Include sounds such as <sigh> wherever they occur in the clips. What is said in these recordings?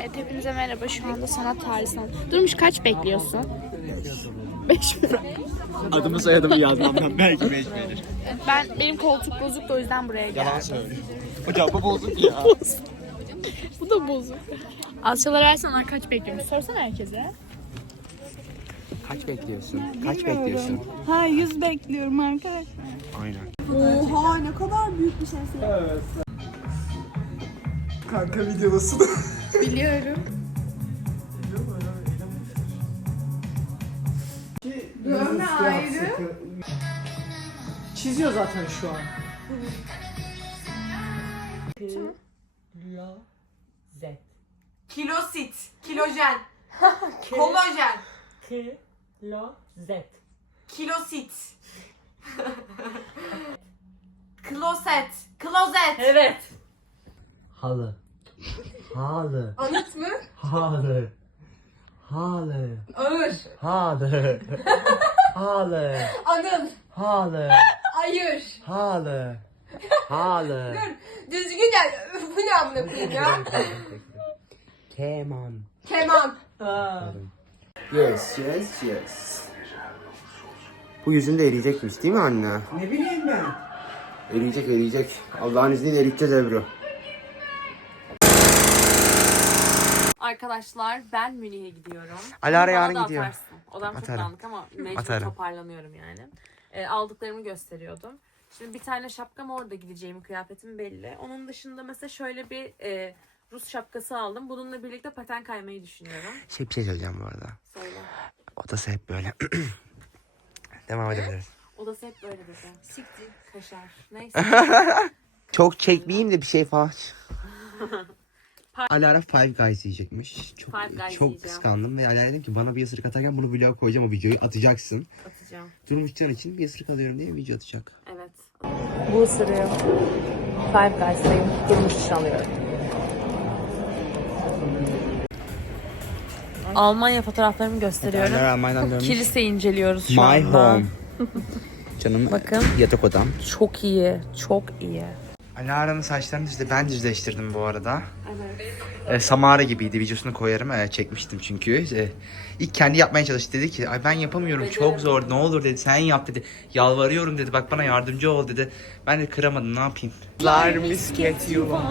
Evet hepinize merhaba. Şu anda sanat tarihi sanat. Durmuş kaç bekliyorsun? 5 lira. Adımı soyadımı yazmam ben belki 5 verir. Ben benim koltuk bozuk da o yüzden buraya geldim. Yalan söylüyor. Hocam bu bozuk ya. <laughs> Bu da bozuk. Alçalar Ersanlar kaç bekliyormuş? Sorsana herkese. Kaç bekliyorsun? Kaç bekliyorsun? Ha 100 bekliyorum arkadaşlar. Aynen. Oha ne kadar büyük bir şey. Kanka videodasın. <laughs> Biliyorum. Dövme ayrı. Çiziyor zaten şu an. Z. Kilosit, kilojen, <laughs> kolajen, Kilo Z. kilosit. <laughs> Kloset, klozet. Evet. Halı. Halı. Anıt mı? Halı. Halı. Ağır. Halı. Halı. Anıl. Halı. Ayır. Halı. Halı. <laughs> Düzgün gel. <laughs> Bu ne amına koyayım ya? Keman. Keman. Yes, yes, yes. Bu yüzün de eriyecekmiş değil mi anne? Ne bileyim ben. Eriyecek, eriyecek. Allah'ın izniyle eriteceğiz Ebru. Arkadaşlar ben Münih'e gidiyorum. Alara yarın da gidiyor. Atarsın. Odam çok Atarım. dağınık ama mecbur Atarım. toparlanıyorum yani. E, aldıklarımı gösteriyordum. Şimdi bir tane şapkam orada gideceğim kıyafetim belli. Onun dışında mesela şöyle bir e, Rus şapkası aldım. Bununla birlikte paten kaymayı düşünüyorum. Şey bir şey söyleyeceğim bu arada. Söyle. Odası hep böyle. <clears throat> Devam edebiliriz. Odası hep böyle dedi. Siktir. Kaşar. Neyse. <laughs> Çok çekmeyeyim de bir şey falan. <laughs> Alara Five Guys yiyecekmiş. Çok, Five Guys çok yiyeceğim. kıskandım ve Alara dedim ki bana bir ısırık atarken bunu vloga koyacağım o videoyu atacaksın. Atacağım. Durmuşcan için bir ısırık alıyorum diye video atacak. Evet. Bu ısırığı Five Guys'tayım. Durmuş alıyorum. Almanya fotoğraflarımı gösteriyorum. Almanya'dan dönmüş. Kilise inceliyoruz şu My anda. home. <laughs> Canım Bakın. yatak odam. Çok iyi, çok iyi. Alara'nın saçlarını işte ben düzleştirdim bu arada. Evet. Samara gibiydi videosunu koyarım ee, çekmiştim çünkü. Ee, ilk kendi yapmaya çalıştı dedi ki ay ben yapamıyorum çok zor ne olur dedi sen yap dedi. Yalvarıyorum dedi bak bana yardımcı ol dedi. Ben de kıramadım ne yapayım. Lar misket yuva.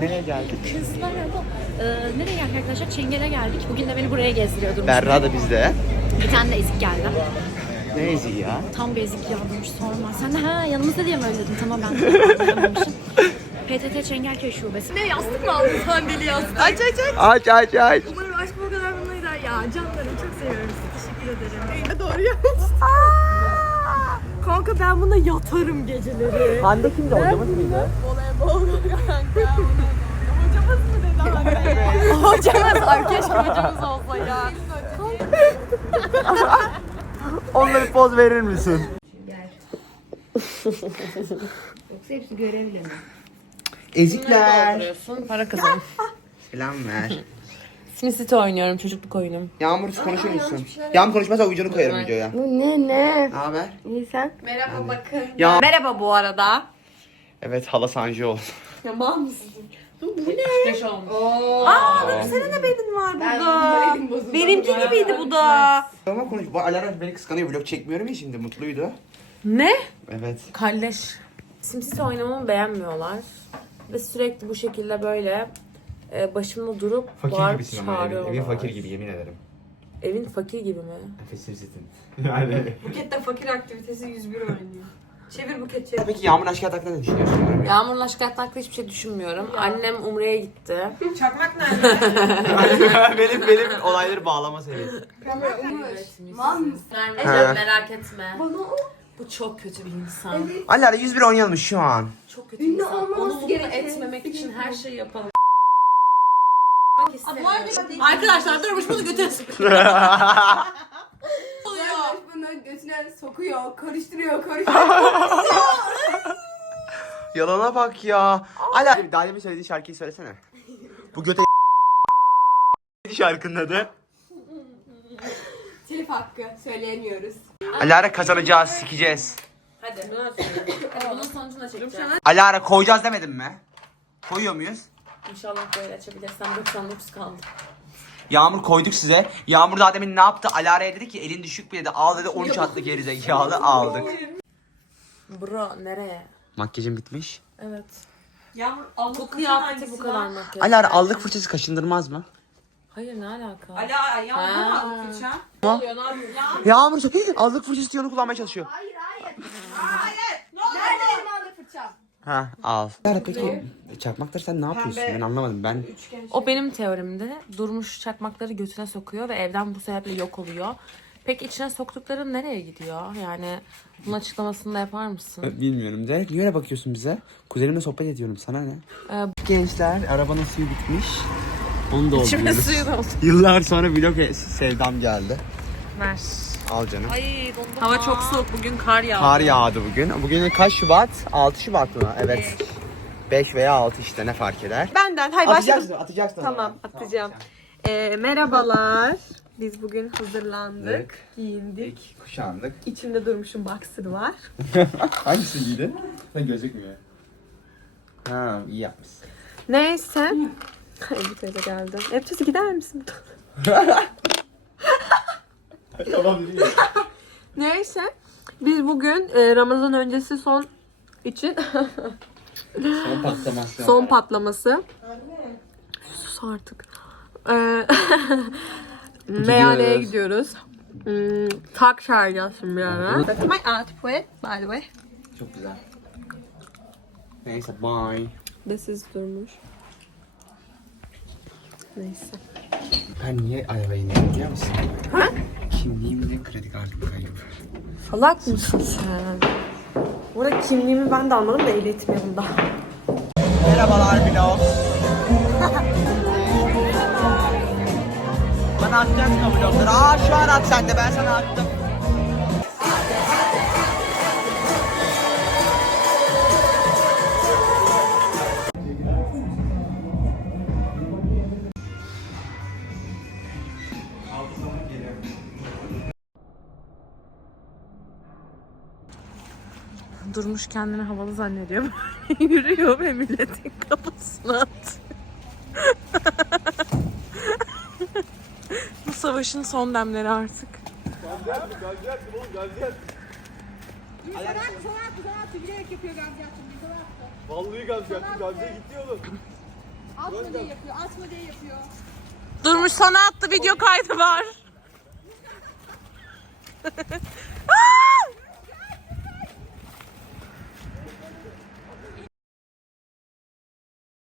Nereye geldik? Kızlar Ee, nereye geldik arkadaşlar? Çengel'e geldik. Bugün de beni buraya gezdiriyor Durmuş. Berra da bizde. Bir tane de ezik geldi. Ne eziği ya? Tam bir ezik ya sorma. Sen de ha yanımızda diye mi öyle dedin? Tamam ben. <laughs> PTT Çengelköy Şubesi. Ne yastık mı aldın sandalye yastık? Aç aç aç. Aç aç aç. Umarım aşk bu kadar bunları da. Ya canlarım çok seviyorum sizi. Teşekkür ederim. Doğru ya. Kanka ben buna yatarım geceleri. Hande kimdi hocamız mıydı? <laughs> Hocamız ay keşke hocamız olsa ya. <laughs> Onlara poz verir misin? Ezikler. Para kazan. <laughs> Selam ver. SimCity oynuyorum, çocukluk oyunum. Yağmur hiç konuşur musun? Yağmur konuşmazsa videonu koyarım videoya. Ne ne? Ne haber? İyi sen? Merhaba bakın. Ya Merhaba bu arada. evet hala sancı oldu. Yaman mısın? Beş olmuş. Senin de benim var burada. Benimki gibiydi bu da. Ama konuş. Bu Alara beni kıskanıyor. Vlog çekmiyorum ya şimdi. Mutluydu. Ne? Evet. Kalleş. SimCity oynamamı beğenmiyorlar. Ve sürekli bu şekilde böyle e, başımda durup bağırıp çağırıyorlar. yemin ederim. Evin fakir gibi mi? Nefesimsitin. <laughs> Yani. Buket'te fakir aktivitesi 101 oynuyor. Çevir Buket çevir. Peki Yağmur aşk hakkında ne düşünüyorsun? Yağmur'la aşk hakkında hiçbir şey düşünmüyorum. Annem Umre'ye gitti. <laughs> Çakmak nerede? <laughs> benim benim olayları bağlama seviyesi. Vermeyeceğim merak etme. Bu çok kötü bir insan. Alara 101 oynayalım şu an. Çok kötü bir insan. Onu mutlu etmemek için her şeyi yapalım. Arkadaşlar durmuş bunu götürsün. Bunu götüne sokuyor, karıştırıyor, karıştırıyor. <laughs> Yalana bak ya. Ala daha demin söylediğin şarkıyı söylesene. Bu göte <laughs> şarkının adı. Telif hakkı söyleyemiyoruz. Alara kazanacağız, sikeceğiz. Hadi. Hadi bunun sonucunu da çekeceğim. Alara koyacağız demedim mi? Koyuyor muyuz? İnşallah böyle açabilirsem 99 kaldı. Yağmur koyduk size. Yağmur daha demin ne yaptı? Alara'ya dedi ki elin düşük bir dedi. Al dedi 13 attı geri zekalı aldık. Bro nereye? Makyajım bitmiş. Evet. Yağmur Bu kıyafeti bu kadar makyaj. Alara allık fırçası kaşındırmaz mı? Hayır ne alaka? Ala yağmur Ha. mu aldık fırça? Ne oluyor ne yapıyorsun? Yağmur <laughs> allık fırçası onu kullanmaya çalışıyor. Nerede benim aldık fırçam? Ha al. Peki çakmakları sen ne yapıyorsun? Ben anlamadım ben. O benim teorimde durmuş çakmakları götüne sokuyor ve evden bu sebeple yok oluyor. Peki içine soktukları nereye gidiyor? Yani bunun açıklamasını da yapar mısın? Bilmiyorum. Derek niye öyle bakıyorsun bize? Kuzenimle sohbet ediyorum. Sana ne? Ee, Gençler arabanın suyu bitmiş. Onu da İçime suyu da oldu. Yıllar sonra vlog e- sevdam geldi. Ver. Al canım. Ay dondum. Hava çok soğuk. Bugün kar yağdı. Kar yağdı bugün. Bugün kaç Şubat? 6 Şubat mı? Evet. 5 veya 6 işte ne fark eder? Benden. Hay başladım. Atacaksın, atacaksın. Tamam atacağım. Ee, merhabalar. Biz bugün hazırlandık. Dık. Giyindik. Kuşandık. İçimde durmuşum boxer var. <laughs> Hangisi giydi? Sen gözükmüyor. Ha iyi yapmışsın. Neyse. Ay bir kere geldi. Yapacağız gider misin? tamam. Neyse. Biz bugün e, Ramazan öncesi son için Son patlaması. son patlaması. Sus artık. Ee, <laughs> meyhaneye gidiyoruz. Hmm, tak çağıracağız şimdi bir ara. My outfit by the way. Çok güzel. Neyse bye. This is durmuş. Neyse. Ben niye araba indim biliyor musun? Ha? Kimliğimle kredi kartım kayıp. Salak mısın sen? Burada kimliğimi ben de almadım da ehliyetim yanımda. Merhabalar vlog. Bana atacaksın o vlogları. Aa şu an at sen de ben sana attım. Durmuş kendini havalı zannediyor. <laughs> Yürüyor ve milletin kafasına. <laughs> Bu savaşın son demleri artık. Vallahi gaz yaktı. Gazze gitti oğlum. Atma diye yapıyor, atma diye yapıyor. Durmuş sana attı video kaydı var. <laughs>